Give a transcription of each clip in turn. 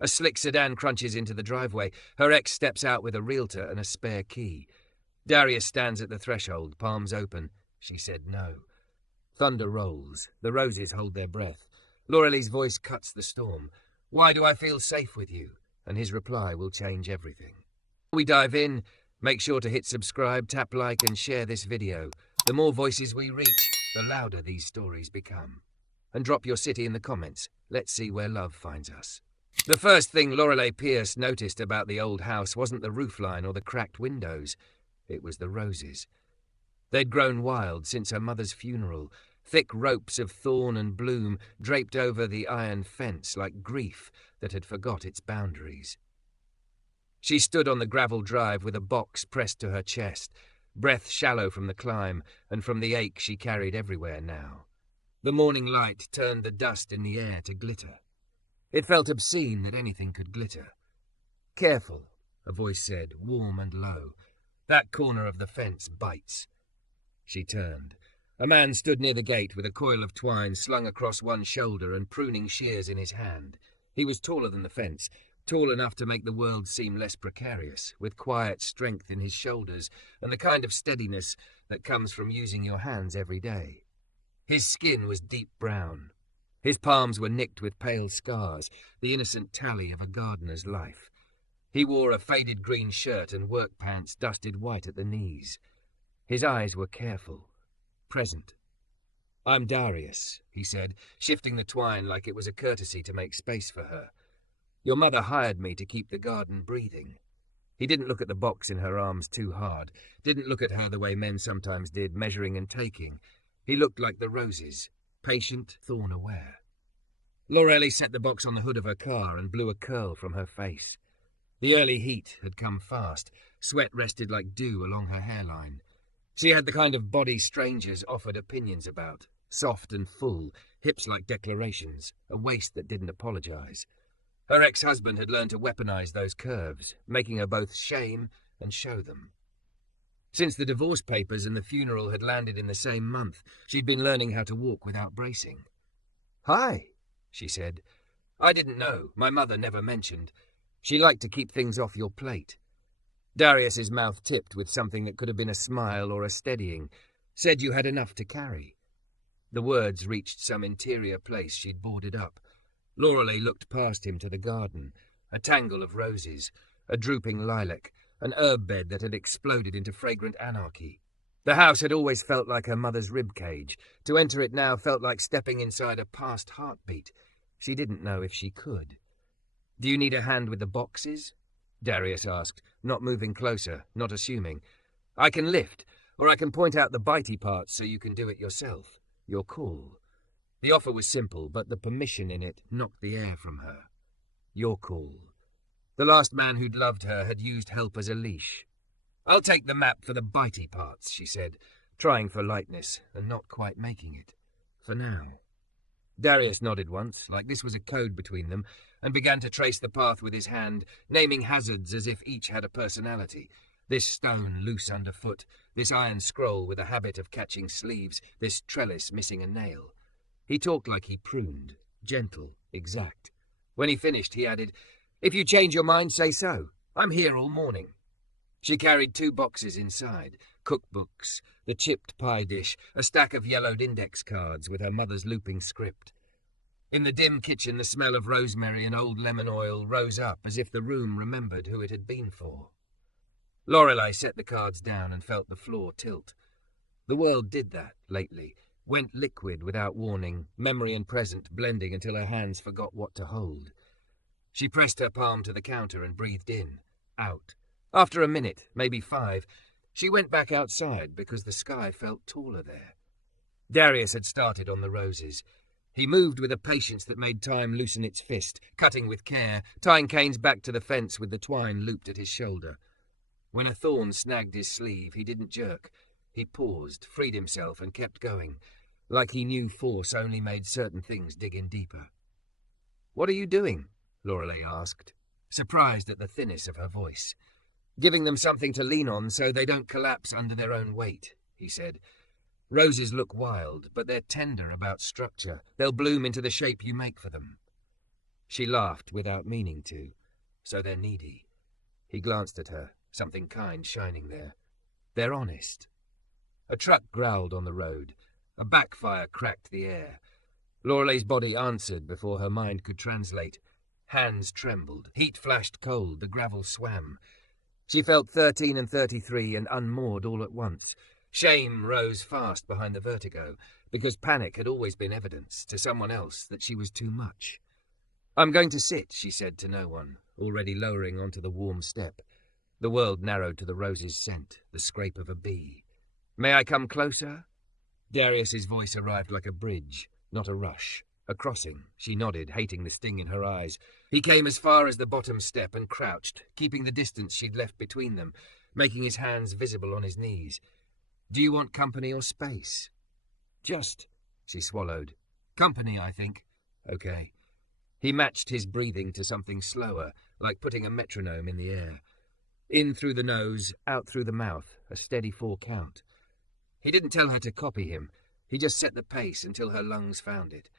A slick sedan crunches into the driveway. Her ex steps out with a realtor and a spare key. Darius stands at the threshold, palms open. She said no. Thunder rolls. The roses hold their breath. Lorelei's voice cuts the storm. Why do I feel safe with you? And his reply will change everything. Before we dive in, make sure to hit subscribe, tap like, and share this video. The more voices we reach, the louder these stories become. And drop your city in the comments. Let's see where love finds us. The first thing Lorelei Pierce noticed about the old house wasn't the roofline or the cracked windows. It was the roses. They'd grown wild since her mother's funeral, thick ropes of thorn and bloom draped over the iron fence like grief that had forgot its boundaries. She stood on the gravel drive with a box pressed to her chest, breath shallow from the climb and from the ache she carried everywhere now. The morning light turned the dust in the air to glitter. It felt obscene that anything could glitter. Careful, a voice said, warm and low. That corner of the fence bites. She turned. A man stood near the gate with a coil of twine slung across one shoulder and pruning shears in his hand. He was taller than the fence, tall enough to make the world seem less precarious, with quiet strength in his shoulders and the kind of steadiness that comes from using your hands every day. His skin was deep brown. His palms were nicked with pale scars, the innocent tally of a gardener's life. He wore a faded green shirt and work pants dusted white at the knees. His eyes were careful, present. I'm Darius, he said, shifting the twine like it was a courtesy to make space for her. Your mother hired me to keep the garden breathing. He didn't look at the box in her arms too hard, didn't look at her the way men sometimes did, measuring and taking. He looked like the roses, patient, thorn-aware. Lorelei set the box on the hood of her car and blew a curl from her face. The early heat had come fast. Sweat rested like dew along her hairline. She had the kind of body strangers offered opinions about. Soft and full, hips like declarations, a waist that didn't apologize. Her ex-husband had learned to weaponize those curves, making her both shame and show them. Since the divorce papers and the funeral had landed in the same month, she'd been learning how to walk without bracing. Hi, she said. I didn't know. My mother never mentioned. She liked to keep things off your plate. Darius's mouth tipped with something that could have been a smile or a steadying. Said you had enough to carry. The words reached some interior place she'd boarded up. Lorelei looked past him to the garden, a tangle of roses, a drooping lilac, an herb bed that had exploded into fragrant anarchy. The house had always felt like her mother's ribcage. To enter it now felt like stepping inside a past heartbeat. She didn't know if she could. Do you need a hand with the boxes? Darius asked, not moving closer, not assuming. I can lift, or I can point out the bitey parts so you can do it yourself. Your call. The offer was simple, but the permission in it knocked the air from her. Your call. The last man who'd loved her had used help as a leash. I'll take the map for the bitey parts, she said, trying for lightness and not quite making it. For now. Darius nodded once, like this was a code between them, and began to trace the path with his hand, naming hazards as if each had a personality. This stone loose underfoot, this iron scroll with a habit of catching sleeves, this trellis missing a nail. He talked like he pruned, gentle, exact. When he finished, he added, If you change your mind, say so. I'm here all morning. She carried 2 boxes inside, cookbooks, the chipped pie dish, a stack of yellowed index cards with her mother's looping script. In the dim kitchen, the smell of rosemary and old lemon oil rose up as if the room remembered who it had been for. Lorelei set the cards down and felt the floor tilt. The world did that lately, went liquid without warning, memory and present blending until her hands forgot what to hold. She pressed her palm to the counter and breathed in, out. After a minute, maybe 5, she went back outside because the sky felt taller there. Darius had started on the roses. He moved with a patience that made time loosen its fist, cutting with care, tying canes back to the fence with the twine looped at his shoulder. When a thorn snagged his sleeve, he didn't jerk. He paused, freed himself, and kept going, like he knew force only made certain things dig in deeper. What are you doing? Lorelei asked, surprised at the thinness of her voice. Giving them something to lean on so they don't collapse under their own weight, he said. Roses look wild, but they're tender about structure. They'll bloom into the shape you make for them. She laughed without meaning to. So they're needy. He glanced at her, something kind shining there. They're honest. A truck growled on the road. A backfire cracked the air. Lorelei's body answered before her mind could translate. Hands trembled. Heat flashed cold. The gravel swam. She felt 13 and 33 and unmoored all at once. Shame rose fast behind the vertigo, because panic had always been evidence to someone else that she was too much. "I'm going to sit," she said to no one, already lowering onto the warm step. The world narrowed to the rose's scent, the scrape of a bee. "May I come closer?" Darius's voice arrived like a bridge, not a rush. A crossing. She nodded, hating the sting in her eyes. He came as far as the bottom step and crouched, keeping the distance she'd left between them, making his hands visible on his knees. "Do you want company or space?" "Just," she swallowed. "Company, I think." "Okay." He matched his breathing to something slower, like putting a metronome in the air. In through the nose, out through the mouth, a steady 4 count. He didn't tell her to copy him. He just set the pace until her lungs found it.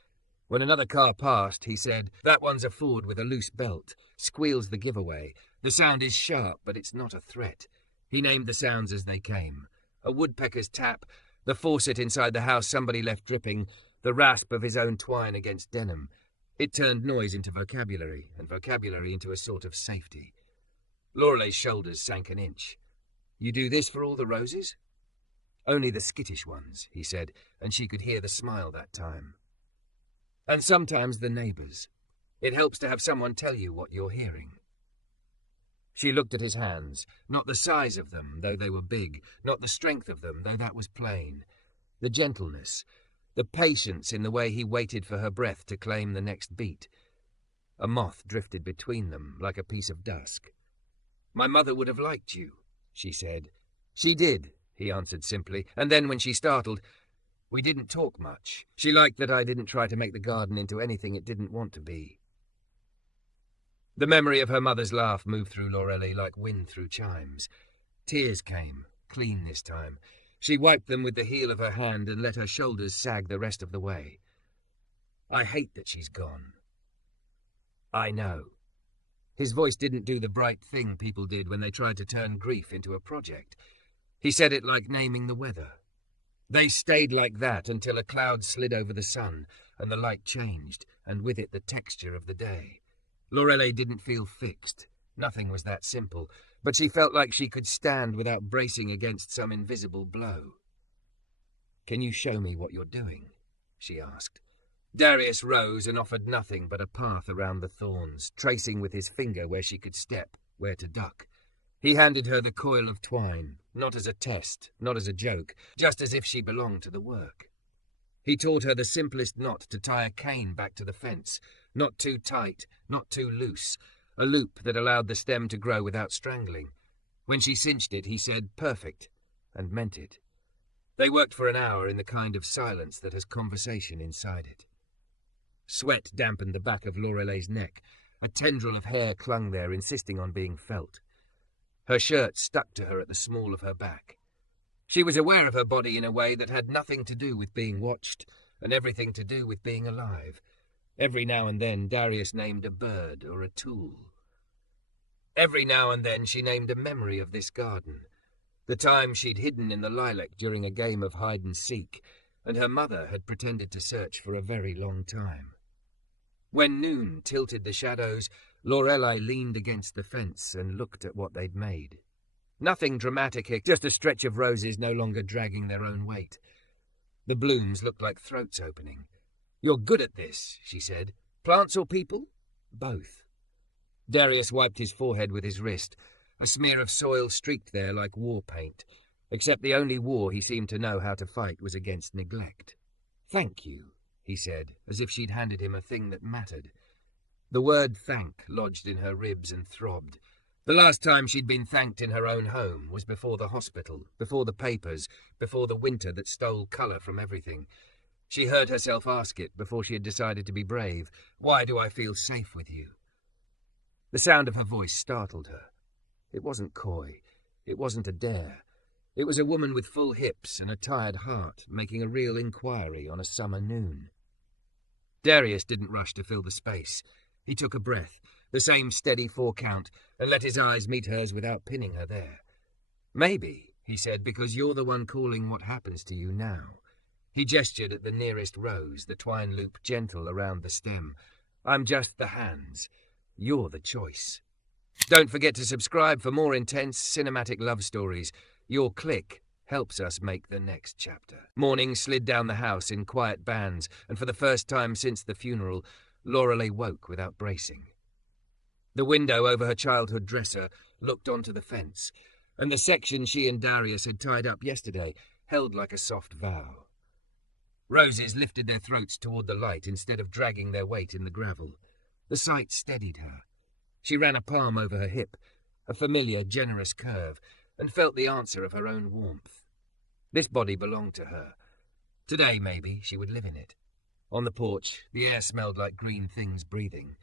When another car passed, he said, "That one's a Ford with a loose belt. Squeals the giveaway. The sound is sharp, but it's not a threat." He named the sounds as they came. A woodpecker's tap, the faucet inside the house somebody left dripping, the rasp of his own twine against denim. It turned noise into vocabulary, and vocabulary into a sort of safety. Lorelei's shoulders sank an inch. "You do this for all the roses?" "Only the skittish ones," he said, and she could hear the smile that time. "And sometimes the neighbours. It helps to have someone tell you what you're hearing." She looked at his hands, not the size of them, though they were big, not the strength of them, though that was plain. The gentleness, the patience in the way he waited for her breath to claim the next beat. A moth drifted between them like a piece of dusk. "My mother would have liked you," she said. "She did," he answered simply, and then when she startled, "We didn't talk much. She liked that I didn't try to make the garden into anything it didn't want to be." The memory of her mother's laugh moved through Lorelei like wind through chimes. Tears came, clean this time. She wiped them with the heel of her hand and let her shoulders sag the rest of the way. "I hate that she's gone." "I know." His voice didn't do the bright thing people did when they tried to turn grief into a project. He said it like naming the weather. They stayed like that until a cloud slid over the sun and the light changed, and with it the texture of the day. Lorelei didn't feel fixed. Nothing was that simple, but she felt like she could stand without bracing against some invisible blow. "Can you show me what you're doing?" she asked. Darius rose and offered nothing but a path around the thorns, tracing with his finger where she could step, where to duck. He handed her the coil of twine, not as a test, not as a joke, just as if she belonged to the work. He taught her the simplest knot to tie a cane back to the fence, not too tight, not too loose, a loop that allowed the stem to grow without strangling. When she cinched it, he said, "Perfect," and meant it. They worked for an hour in the kind of silence that has conversation inside it. Sweat dampened the back of Lorelei's neck. A tendril of hair clung there, insisting on being felt. Her shirt stuck to her at the small of her back. She was aware of her body in a way that had nothing to do with being watched, and everything to do with being alive. Every now and then Darius named a bird or a tool. Every now and then she named a memory of this garden, the time she'd hidden in the lilac during a game of hide-and-seek, and her mother had pretended to search for a very long time. When noon tilted the shadows, Lorelei leaned against the fence and looked at what they'd made. Nothing dramatic, just a stretch of roses no longer dragging their own weight. The blooms looked like throats opening. "You're good at this," she said. "Plants or people?" "Both." Darius wiped his forehead with his wrist. A smear of soil streaked there like war paint, except the only war he seemed to know how to fight was against neglect. "Thank you," he said, as if she'd handed him a thing that mattered. The word thank lodged in her ribs and throbbed. The last time she'd been thanked in her own home was before the hospital, before the papers, before the winter that stole colour from everything. She heard herself ask it before she had decided to be brave. "Why do I feel safe with you?" The sound of her voice startled her. It wasn't coy. It wasn't a dare. It was a woman with full hips and a tired heart making a real inquiry on a summer noon. Darius didn't rush to fill the space. He took a breath, the same steady 4 count, and let his eyes meet hers without pinning her there. "Maybe," he said, "because you're the one calling what happens to you now." He gestured at the nearest rose, the twine loop gentle around the stem. "I'm just the hands. You're the choice." Don't forget to subscribe for more intense cinematic love stories. Your click helps us make the next chapter. Morning slid down the house in quiet bands, and for the first time since the funeral, Lorelei woke without bracing. The window over her childhood dresser looked onto the fence, and the section she and Darius had tied up yesterday held like a soft vow. Roses lifted their throats toward the light instead of dragging their weight in the gravel. The sight steadied her. She ran a palm over her hip, a familiar, generous curve, and felt the answer of her own warmth. This body belonged to her. Today, maybe, she would live in it. On the porch, the air smelled like green things breathing.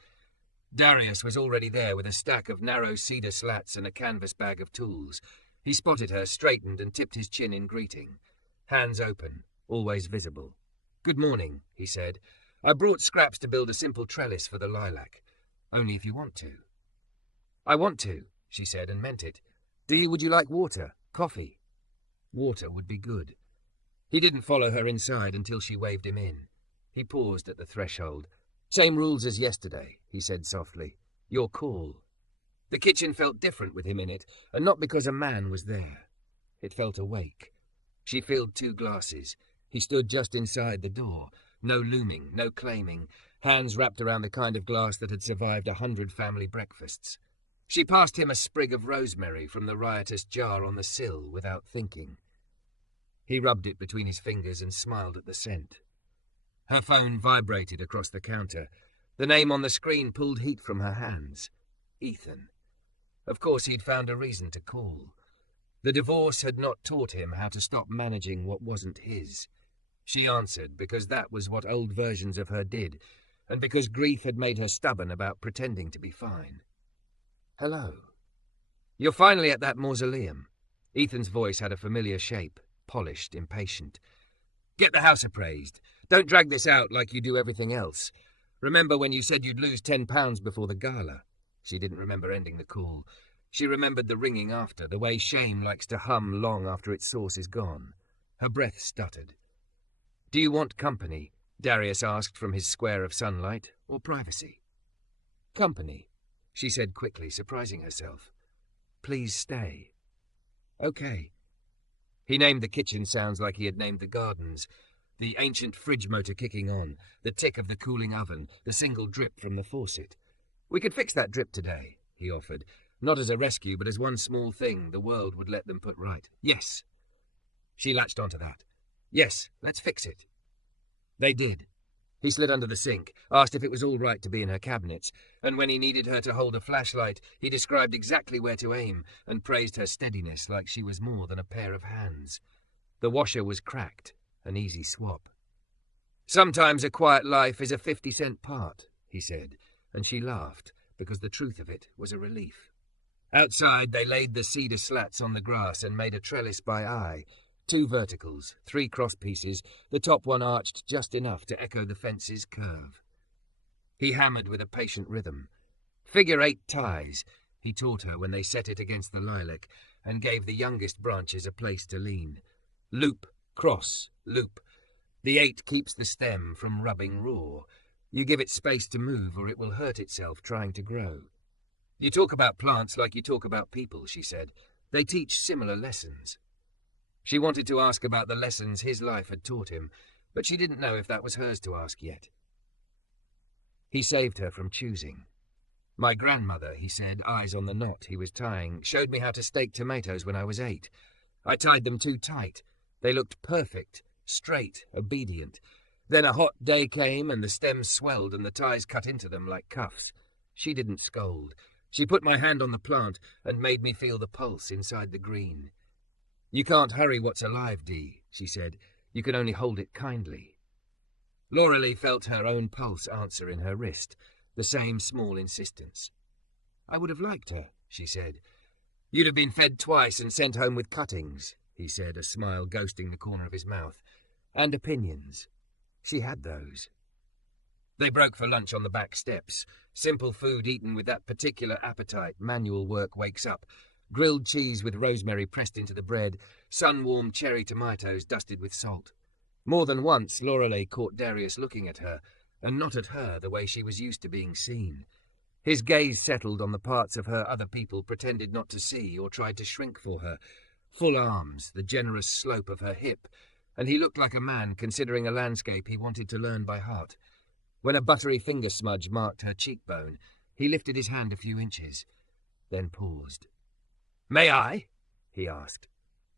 Darius was already there with a stack of narrow cedar slats and a canvas bag of tools. He spotted her, straightened, and tipped his chin in greeting. Hands open, always visible. "Good morning," he said. "I brought scraps to build a simple trellis for the lilac. Only if you want to." "I want to," she said, and meant it. Would you like water? Coffee?" Water would be good. He didn't follow her inside until she waved him in. He paused at the threshold. "Same rules as yesterday," he said softly. "Your call." The kitchen felt different with him in it, and not because a man was there. It felt awake. She filled 2 glasses. He stood just inside the door. No looming, no claiming, hands wrapped around the kind of glass that had survived 100 family breakfasts. She passed him a sprig of rosemary from the riotous jar on the sill without thinking. He rubbed it between his fingers and smiled at the scent. Her phone vibrated across the counter. The name on the screen pulled heat from her hands. Ethan. Of course he'd found a reason to call. The divorce had not taught him how to stop managing what wasn't his. She answered because that was what old versions of her did, and because grief had made her stubborn about pretending to be fine. "Hello." "You're finally at that mausoleum." Ethan's voice had a familiar shape, polished, impatient. "Get the house appraised. Don't drag this out like you do everything else. Remember when you said you'd lose 10 pounds before the gala?" She didn't remember ending the call. She remembered the ringing after, the way shame likes to hum long after its source is gone. Her breath stuttered. "Do you want company?" Darius asked from his square of sunlight, "or privacy?" "Company," she said quickly, surprising herself. "Please stay." "Okay." He named the kitchen sounds like he had named the gardens. The ancient fridge motor kicking on, the tick of the cooling oven, the single drip from the faucet. "We could fix that drip today," he offered. Not as a rescue, but as one small thing the world would let them put right. "Yes." She latched onto that. "Yes, let's fix it." They did. He slid under the sink, asked if it was all right to be in her cabinets, and when he needed her to hold a flashlight, he described exactly where to aim and praised her steadiness like she was more than a pair of hands. The washer was cracked, an easy swap. "Sometimes a quiet life is a 50-cent part," he said, and she laughed, because the truth of it was a relief. Outside, they laid the cedar slats on the grass and made a trellis by eye. 2 verticals, 3 cross pieces, the top one arched just enough to echo the fence's curve. He hammered with a patient rhythm. "Figure 8 ties," he taught her when they set it against the lilac, and gave the youngest branches a place to lean. "Loop, cross, loop. The 8 keeps the stem from rubbing raw. You give it space to move or it will hurt itself trying to grow. You talk about plants like you talk about people," she said. "They teach similar lessons." She wanted to ask about the lessons his life had taught him, but she didn't know if that was hers to ask yet. He saved her from choosing. "My grandmother," he said, eyes on the knot he was tying, "showed me how to stake tomatoes when I was 8. I tied them too tight. They looked perfect, straight, obedient. Then a hot day came and the stems swelled and the ties cut into them like cuffs. She didn't scold. She put my hand on the plant and made me feel the pulse inside the green. 'You can't hurry what's alive, Dee,' she said. 'You can only hold it kindly.'" Lorelei felt her own pulse answer in her wrist, the same small insistence. "I would have liked her," she said. "You'd have been fed twice and sent home with cuttings," he said, a smile ghosting the corner of his mouth. "And opinions. She had those." They broke for lunch on the back steps. Simple food eaten with that particular appetite manual work wakes up. Grilled cheese with rosemary pressed into the bread, sun-warmed cherry tomatoes dusted with salt. More than once, Lorelei caught Darius looking at her, and not at her the way she was used to being seen. His gaze settled on the parts of her other people pretended not to see or tried to shrink for her. Full arms, the generous slope of her hip, and he looked like a man considering a landscape he wanted to learn by heart. When a buttery finger smudge marked her cheekbone, he lifted his hand a few inches, then paused. "May I?" he asked.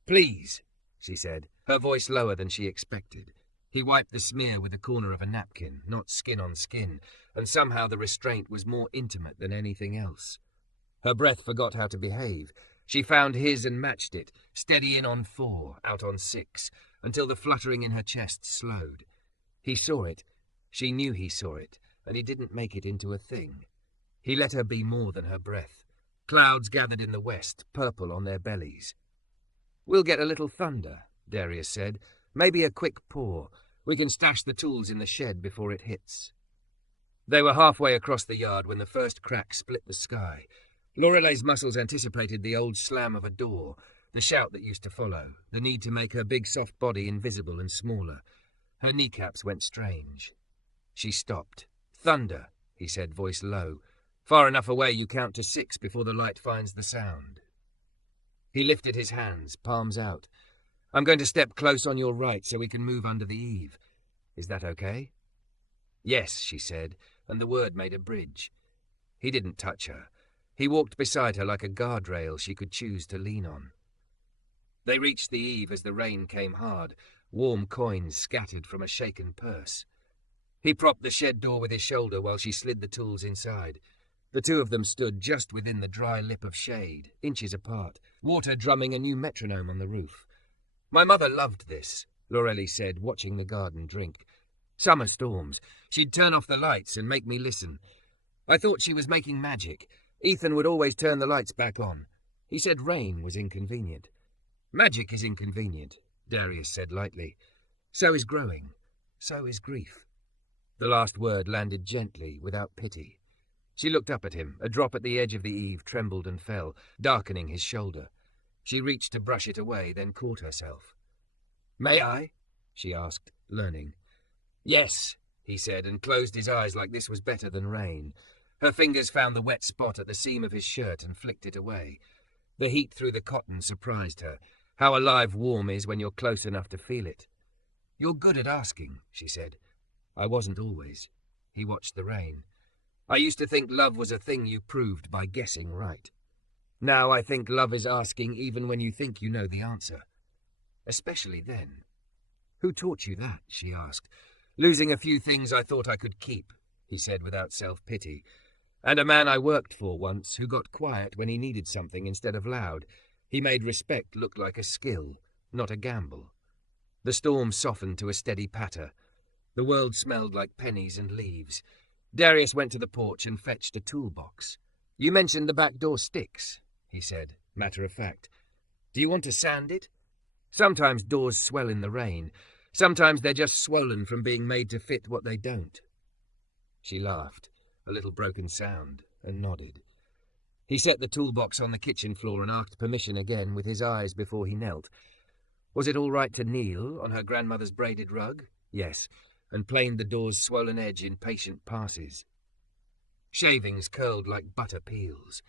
"Please," she said, her voice lower than she expected. He wiped the smear with the corner of a napkin, not skin on skin, and somehow the restraint was more intimate than anything else. Her breath forgot how to behave. She found his and matched it, steady in on 4, out on 6, until the fluttering in her chest slowed. He saw it. She knew he saw it, and he didn't make it into a thing. He let her be more than her breath. Clouds gathered in the west, purple on their bellies. "We'll get a little thunder," Darius said. "Maybe a quick pour. We can stash the tools in the shed before it hits." They were halfway across the yard when the first crack split the sky. Lorelei's muscles anticipated the old slam of a door, the shout that used to follow, the need to make her big soft body invisible and smaller. Her kneecaps went strange. She stopped. "Thunder," he said, voice low. "Far enough away you count to 6 before the light finds the sound." He lifted his hands, palms out. "I'm going to step close on your right so we can move under the eave. Is that okay?" "Yes," she said, and the word made a bridge. He didn't touch her. He walked beside her like a guardrail she could choose to lean on. They reached the eave as the rain came hard, warm coins scattered from a shaken purse. He propped the shed door with his shoulder while she slid the tools inside. The two of them stood just within the dry lip of shade, inches apart, water drumming a new metronome on the roof. "My mother loved this," Lorelei said, watching the garden drink. "Summer storms. She'd turn off the lights and make me listen. I thought she was making magic. Ethan would always turn the lights back on. He said rain was inconvenient." "Magic is inconvenient," Darius said lightly. "So is growing. So is grief." The last word landed gently, without pity. She looked up at him. A drop at the edge of the eave trembled and fell, darkening his shoulder. She reached to brush it away, then caught herself. "May I?" she asked, learning. "Yes," he said, and closed his eyes like this was better than rain. Her fingers found the wet spot at the seam of his shirt and flicked it away. The heat through the cotton surprised her. How alive warm is when you're close enough to feel it. "You're good at asking," she said. "I wasn't always." He watched the rain. "I used to think love was a thing you proved by guessing right. Now I think love is asking even when you think you know the answer. Especially then." "Who taught you that?" she asked. "Losing a few things I thought I could keep," he said without self-pity. "And a man I worked for once who got quiet when he needed something instead of loud. He made respect look like a skill, not a gamble." The storm softened to a steady patter. The world smelled like pennies and leaves. Darius went to the porch and fetched a toolbox. "You mentioned the back door sticks," he said, matter of fact. "Do you want to sand it? Sometimes doors swell in the rain. Sometimes they're just swollen from being made to fit what they don't." She laughed, a little broken sound, and nodded. He set the toolbox on the kitchen floor and asked permission again with his eyes before he knelt. Was it all right to kneel on her grandmother's braided rug? Yes, and planed the door's swollen edge in patient passes. Shavings curled like butter peels.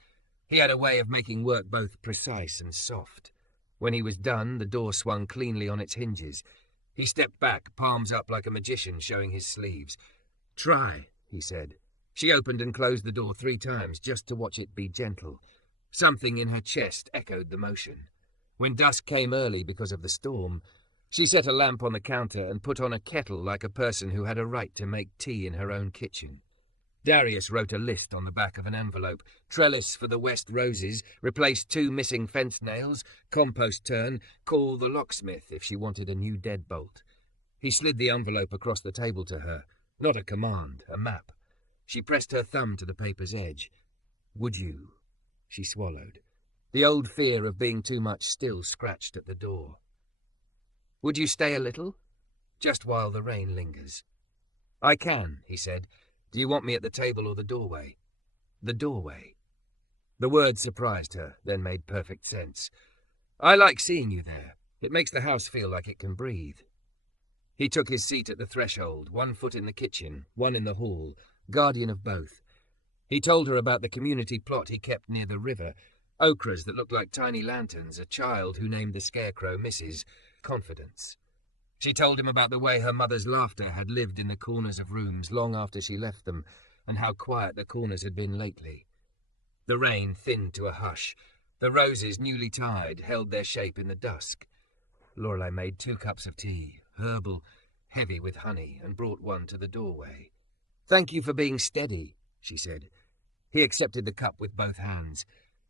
He had a way of making work both precise and soft. When he was done, the door swung cleanly on its hinges. He stepped back, palms up like a magician, showing his sleeves. "Try," he said. She opened and closed the door 3 times, just to watch it be gentle. Something in her chest echoed the motion. When dusk came early because of the storm, she set a lamp on the counter and put on a kettle like a person who had a right to make tea in her own kitchen. Darius wrote a list on the back of an envelope. Trellis for the west roses, replace 2 missing fence nails, compost turn, call the locksmith if she wanted a new deadbolt. He slid the envelope across the table to her. Not a command, a map. She pressed her thumb to the paper's edge. "Would you?" She swallowed. The old fear of being too much still scratched at the door. "Would you stay a little? Just while the rain lingers." "I can," he said. "Do you want me at the table or the doorway?" "The doorway." The word surprised her, then made perfect sense. "I like seeing you there. It makes the house feel like it can breathe." He took his seat at the threshold, one foot in the kitchen, one in the hall, guardian of both. He told her about the community plot he kept near the river, okras that looked like tiny lanterns, a child who named the scarecrow Mrs. Confidence. She told him about the way her mother's laughter had lived in the corners of rooms long after she left them, and how quiet the corners had been lately. The rain thinned to a hush. The roses, newly tied, held their shape in the dusk. Lorelei made 2 cups of tea, herbal, heavy with honey, and brought one to the doorway. "Thank you for being steady," she said. He accepted the cup with both hands.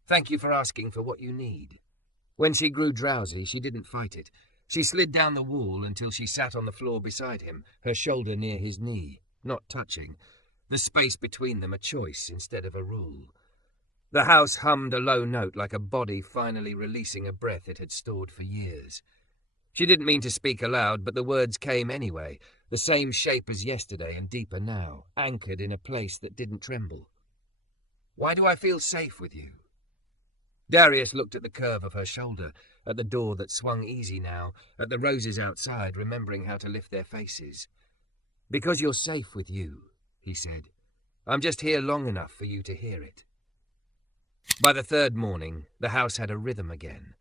"Thank you for asking for what you need." When she grew drowsy, she didn't fight it. She slid down the wall until she sat on the floor beside him, her shoulder near his knee, not touching, the space between them a choice instead of a rule. The house hummed a low note like a body finally releasing a breath it had stored for years. She didn't mean to speak aloud, but the words came anyway, the same shape as yesterday and deeper now, anchored in a place that didn't tremble. "Why do I feel safe with you?" Darius looked at the curve of her shoulder, at the door that swung easy now, at the roses outside, remembering how to lift their faces. "Because you're safe with you," he said. "I'm just here long enough for you to hear it." By the 3rd morning, the house had a rhythm again.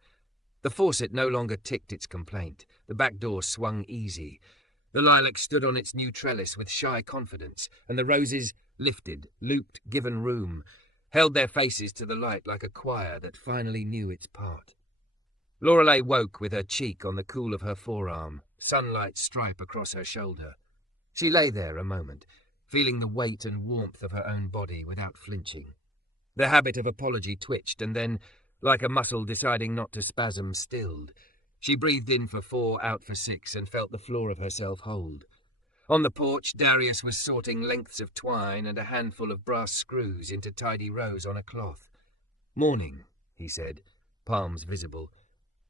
The faucet no longer ticked its complaint. The back door swung easy. The lilac stood on its new trellis with shy confidence, and the roses lifted, looped, given room, held their faces to the light like a choir that finally knew its part. Lorelei woke with her cheek on the cool of her forearm, sunlight stripe across her shoulder. She lay there a moment, feeling the weight and warmth of her own body without flinching. The habit of apology twitched, and then, like a muscle deciding not to spasm, stilled. She breathed in for 4, out for 6, and felt the floor of herself hold. On the porch, Darius was sorting lengths of twine and a handful of brass screws into tidy rows on a cloth. "Morning," he said, palms visible.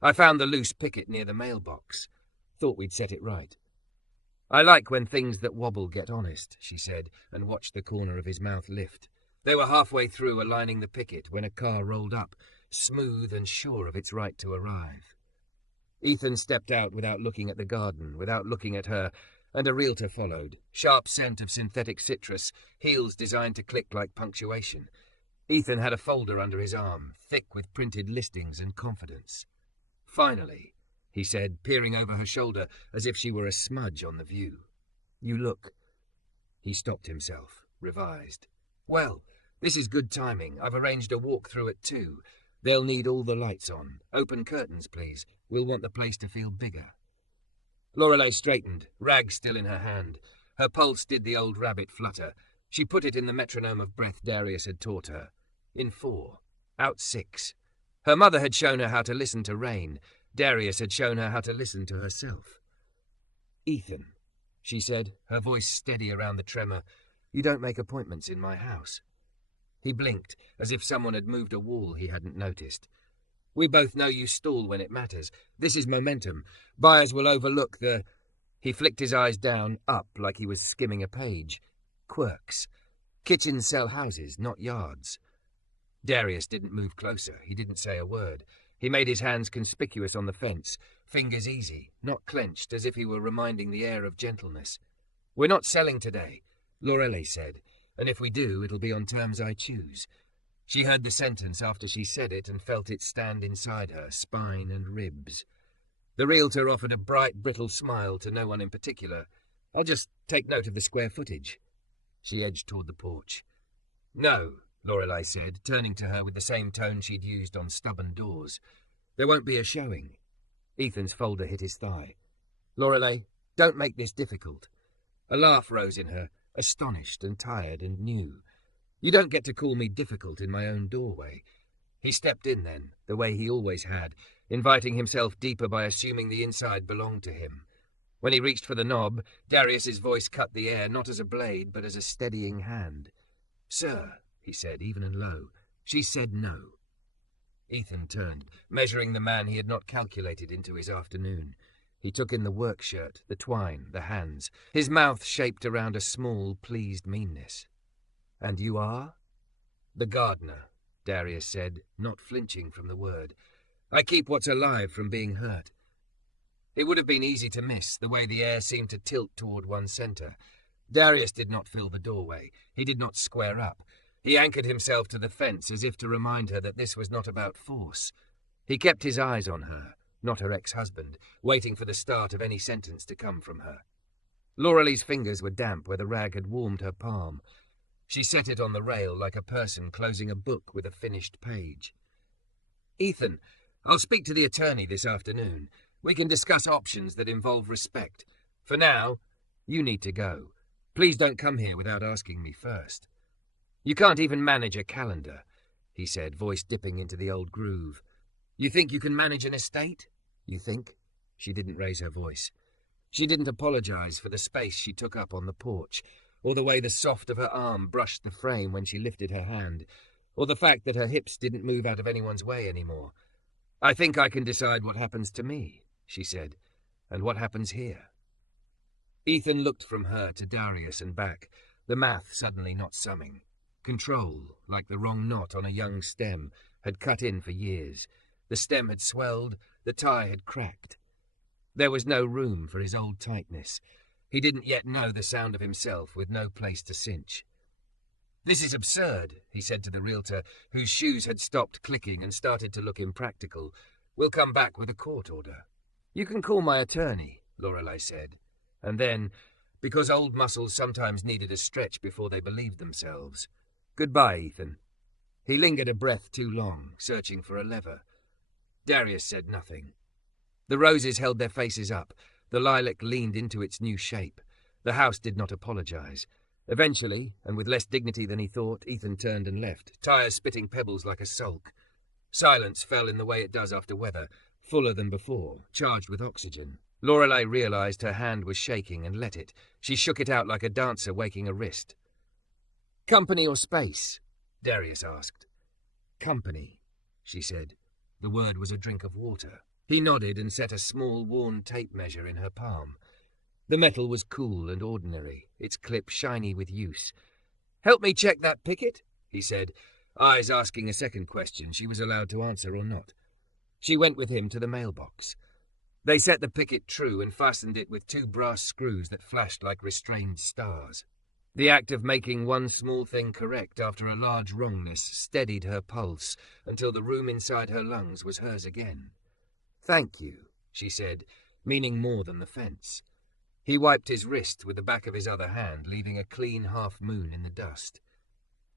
"I found the loose picket near the mailbox. Thought we'd set it right." "I like when things that wobble get honest," she said, and watched the corner of his mouth lift. They were halfway through aligning the picket when a car rolled up, smooth and sure of its right to arrive. Ethan stepped out without looking at the garden, without looking at her, and a realtor followed, sharp scent of synthetic citrus, heels designed to click like punctuation. Ethan had a folder under his arm, thick with printed listings and confidence. "Finally," he said, peering over her shoulder as if she were a smudge on the view. "You look—" He stopped himself, revised. "Well, this is good timing. I've arranged a walk-through at 2. They'll need all the lights on. Open curtains, please. We'll want the place to feel bigger." Lorelei straightened, rag still in her hand. Her pulse did the old rabbit flutter. She put it in the metronome of breath Darius had taught her. In 4. Out 6. Her mother had shown her how to listen to rain. Darius had shown her how to listen to herself. "Ethan," she said, her voice steady around the tremor, "you don't make appointments in my house." He blinked, as if someone had moved a wall he hadn't noticed. "We both know you stall when it matters. This is momentum. Buyers will overlook the—" He flicked his eyes down, up, like he was skimming a page. "Quirks. Kitchens sell houses, not yards." Darius didn't move closer. He didn't say a word. He made his hands conspicuous on the fence, fingers easy, not clenched, as if he were reminding the air of gentleness. "We're not selling today," Lorelei said. "And if we do, it'll be on terms I choose." She heard the sentence after she said it and felt it stand inside her, spine and ribs. The realtor offered a bright, brittle smile to no one in particular. "I'll just take note of the square footage." She edged toward the porch. "No," Lorelei said, turning to her with the same tone she'd used on stubborn doors. "There won't be a showing." Ethan's folder hit his thigh. "Lorelei, don't make this difficult." A laugh rose in her, astonished and tired and new. "You don't get to call me difficult in my own doorway." He stepped in then, the way he always had, inviting himself deeper by assuming the inside belonged to him. When he reached for the knob, Darius's voice cut the air not as a blade but as a steadying hand. "Sir," he said, even and low. She said no. Ethan turned, measuring the man he had not calculated into his afternoon. He took in the work shirt, the twine, the hands, his mouth shaped around a small, pleased meanness. "And you are?" "The gardener," Darius said, not flinching from the word. "I keep what's alive from being hurt." It would have been easy to miss, the way the air seemed to tilt toward one center. Darius did not fill the doorway. He did not square up. He anchored himself to the fence as if to remind her that this was not about force. He kept his eyes on her, not her ex-husband, waiting for the start of any sentence to come from her. Lorelei's fingers were damp where the rag had warmed her palm. She set it on the rail like a person closing a book with a finished page. "Ethan, I'll speak to the attorney this afternoon. We can discuss options that involve respect. For now, you need to go. Please don't come here without asking me first." "You can't even manage a calendar," he said, voice dipping into the old groove. "You think you can manage an estate? You think?" She didn't raise her voice. She didn't apologize for the space she took up on the porch, or the way the soft of her arm brushed the frame when she lifted her hand, or the fact that her hips didn't move out of anyone's way anymore. "I think I can decide what happens to me," she said, "and what happens here." Ethan looked from her to Darius and back, the math suddenly not summing. Control, like the wrong knot on a young stem, had cut in for years. The stem had swelled, the tie had cracked. There was no room for his old tightness. He didn't yet know the sound of himself, with no place to cinch. "This is absurd," he said to the realtor, whose shoes had stopped clicking and started to look impractical. "We'll come back with a court order." "You can call my attorney," Lorelei said. And then, because old muscles sometimes needed a stretch before they believed themselves, "Goodbye, Ethan." He lingered a breath too long, searching for a lever. Darius said nothing. The roses held their faces up. The lilac leaned into its new shape. The house did not apologize. Eventually, and with less dignity than he thought, Ethan turned and left, tires spitting pebbles like a sulk. Silence fell in the way it does after weather, fuller than before, charged with oxygen. Lorelei realized her hand was shaking and let it. She shook it out like a dancer waking a wrist. "Company or space?" Darius asked. "Company," she said. The word was a drink of water. He nodded and set a small, worn tape measure in her palm. The metal was cool and ordinary, its clip shiny with use. "Help me check that picket," he said, eyes asking a second question she was allowed to answer or not. She went with him to the mailbox. They set the picket true and fastened it with 2 brass screws that flashed like restrained stars. The act of making one small thing correct after a large wrongness steadied her pulse until the room inside her lungs was hers again. "Thank you," she said, meaning more than the fence. He wiped his wrist with the back of his other hand, leaving a clean half-moon in the dust.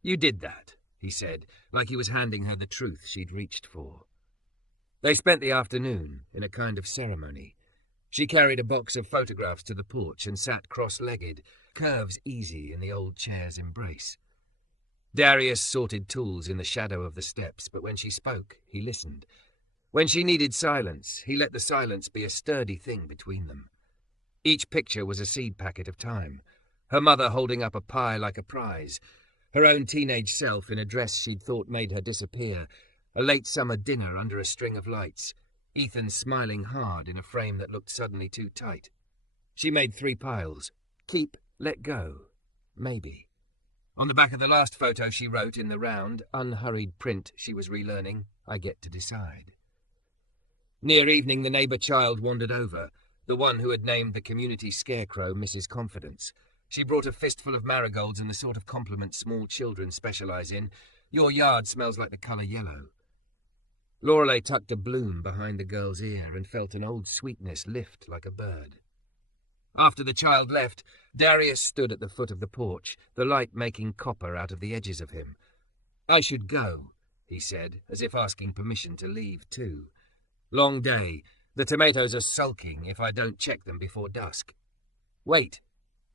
"You did that," he said, like he was handing her the truth she'd reached for. They spent the afternoon in a kind of ceremony. She carried a box of photographs to the porch and sat cross-legged, curves easy in the old chair's embrace. Darius sorted tools in the shadow of the steps, but when she spoke, he listened. When she needed silence, he let the silence be a sturdy thing between them. Each picture was a seed packet of time. Her mother holding up a pie like a prize, her own teenage self in a dress she'd thought made her disappear, a late summer dinner under a string of lights, Ethan smiling hard in a frame that looked suddenly too tight. She made 3 piles. Keep, let go. Maybe. On the back of the last photo she wrote in the round, unhurried print she was relearning, "I get to decide." Near evening the neighbour child wandered over, the one who had named the community scarecrow Mrs. Confidence. She brought a fistful of marigolds and the sort of compliment small children specialise in. "Your yard smells like the colour yellow." Lorelei tucked a bloom behind the girl's ear and felt an old sweetness lift like a bird. After the child left, Darius stood at the foot of the porch, the light making copper out of the edges of him. "I should go," he said, as if asking permission to leave too. "Long day. The tomatoes are sulking if I don't check them before dusk." "Wait,"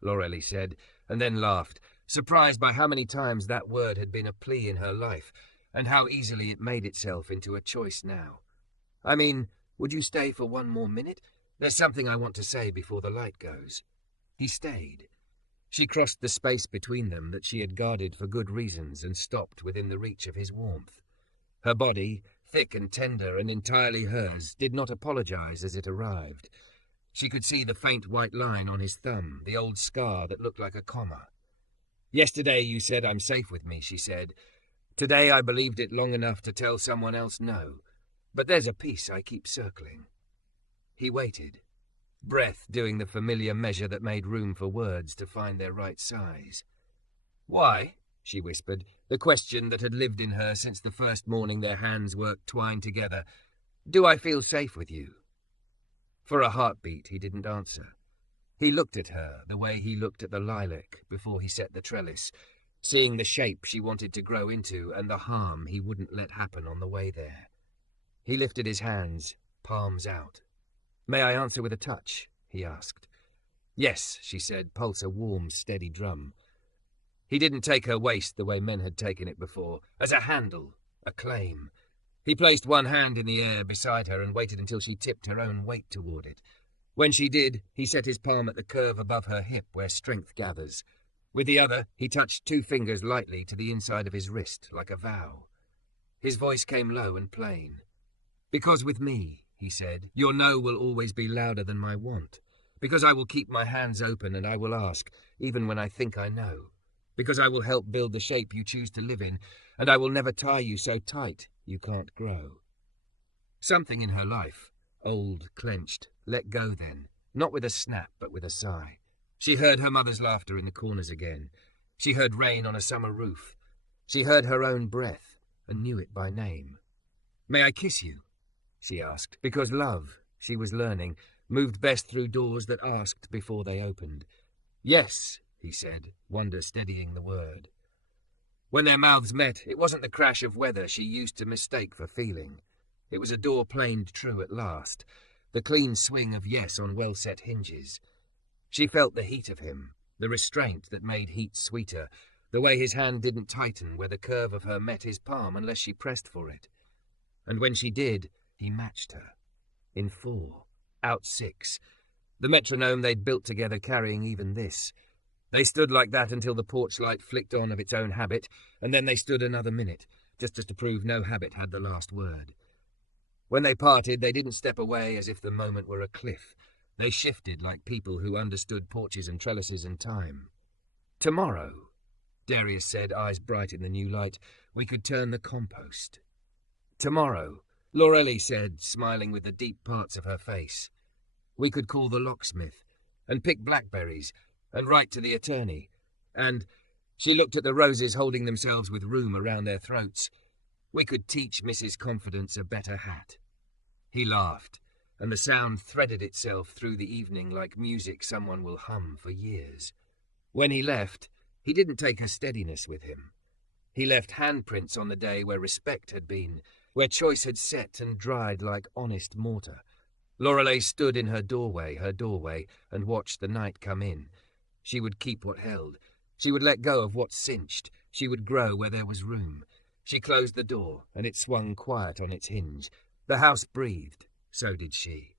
Lorelei said, and then laughed, surprised by how many times that word had been a plea in her life, and how easily it made itself into a choice now. "I mean, would you stay for 1 more minute? There's something I want to say before the light goes." He stayed. She crossed the space between them that she had guarded for good reasons and stopped within the reach of his warmth. Her body, thick and tender and entirely hers, did not apologize as it arrived. She could see the faint white line on his thumb, the old scar that looked like a comma. "Yesterday you said I'm safe with me," she said. "Today I believed it long enough to tell someone else no. But there's a piece I keep circling." He waited, breath doing the familiar measure that made room for words to find their right size. "Why?" she whispered, the question that had lived in her since the first morning their hands worked twine together. "Do I feel safe with you?" For a heartbeat he didn't answer. He looked at her the way he looked at the lilac before he set the trellis, seeing the shape she wanted to grow into and the harm he wouldn't let happen on the way there. He lifted his hands, palms out. "May I answer with a touch?" he asked. "Yes," she said, pulse a warm, steady drum. He didn't take her waist the way men had taken it before, as a handle, a claim. He placed one hand in the air beside her and waited until she tipped her own weight toward it. When she did, he set his palm at the curve above her hip where strength gathers. With the other, he touched 2 fingers lightly to the inside of his wrist, like a vow. His voice came low and plain. "Because with me," he said, "your no will always be louder than my want. Because I will keep my hands open and I will ask, even when I think I know. Because I will help build the shape you choose to live in, and I will never tie you so tight you can't grow." Something in her life, old, clenched, let go then, not with a snap but with a sigh. She heard her mother's laughter in the corners again. She heard rain on a summer roof. She heard her own breath and knew it by name. "May I kiss you?" she asked, because love, she was learning, moved best through doors that asked before they opened. "Yes," he said, wonder steadying the word. When their mouths met, it wasn't the crash of weather she used to mistake for feeling. It was a door planed true at last, the clean swing of yes on well-set hinges. She felt the heat of him, the restraint that made heat sweeter, the way his hand didn't tighten where the curve of her met his palm unless she pressed for it. And when she did, he matched her. In 4, out 6. The metronome they'd built together carrying even this. They stood like that until the porch light flicked on of its own habit, and then they stood another minute, just to prove no habit had the last word. When they parted, they didn't step away as if the moment were a cliff. They shifted like people who understood porches and trellises and time. "Tomorrow," Darius said, eyes bright in the new light, "we could turn the compost." "Tomorrow," Lorelei said, smiling with the deep parts of her face, "we could call the locksmith, and pick blackberries, and write to the attorney, and—" she looked at the roses holding themselves with room around their throats, "we could teach Mrs. Confidence a better hat." He laughed, and the sound threaded itself through the evening like music someone will hum for years. When he left, he didn't take her steadiness with him. He left handprints on the day where respect had been, where choice had set and dried like honest mortar. Lorelei stood in her doorway, and watched the night come in. She would keep what held. She would let go of what cinched. She would grow where there was room. She closed the door, and it swung quiet on its hinge. The house breathed. So did she.